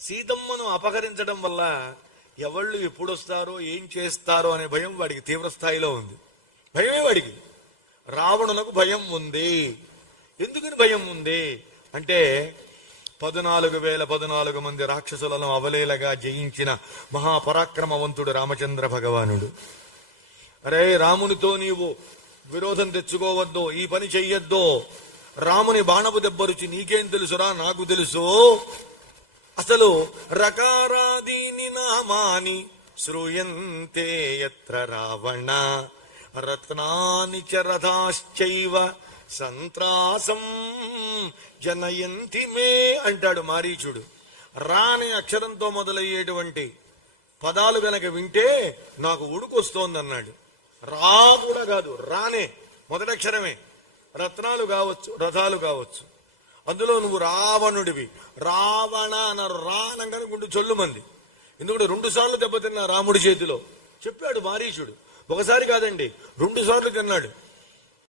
సీతమ్మను అపహరించడం వల్ల ఎవళ్ళు ఎప్పుడొస్తారో ఏం చేస్తారో అనే భయం వాడికి తీవ్ర స్థాయిలో ఉంది. భయమే వాడికి. రావణునకు భయం ఉంది. ఎందుకని భయం ఉంది అంటే 14,014 మంది రాక్షసులను అవలేలగా జయించిన మహాపరాక్రమవంతుడు రామచంద్ర భగవానుడు. అరే, రామునితో నీవు విరోధం తెచ్చుకోవద్దు, ఈ పని చెయ్యొద్దు. రాముని బాణపు దెబ్బరుచి నీకేం తెలుసురా, నాకు తెలుసు. అసలు రకారాదీని నామాని శ్రూయంతే యత్ర రావణ రత్నాని చ రథాశ్చైవ సంత్రాసం జనయంతి మే అంటాడు మారీచుడు. రా అనే అక్షరంతో మొదలయ్యేటువంటి పదాలు గనక వింటే నాకు ఉడుకొస్తోంది అన్నాడు. రా కూడా కాదు, రానే మొదటి అక్షరమే. రత్నాలు కావచ్చు, రథాలు కావచ్చు. అందులో నువ్వు రావణుడివి. రావణ అన్నారు. రా అనగానే గుండు చొల్లు మంది. ఎందుకంటే 2 సార్లు దెబ్బతిన్నా రాముడి చేతిలో చెప్పాడు మారీచుడు. ఒకసారి కాదండి, 2 సార్లు తిన్నాడు.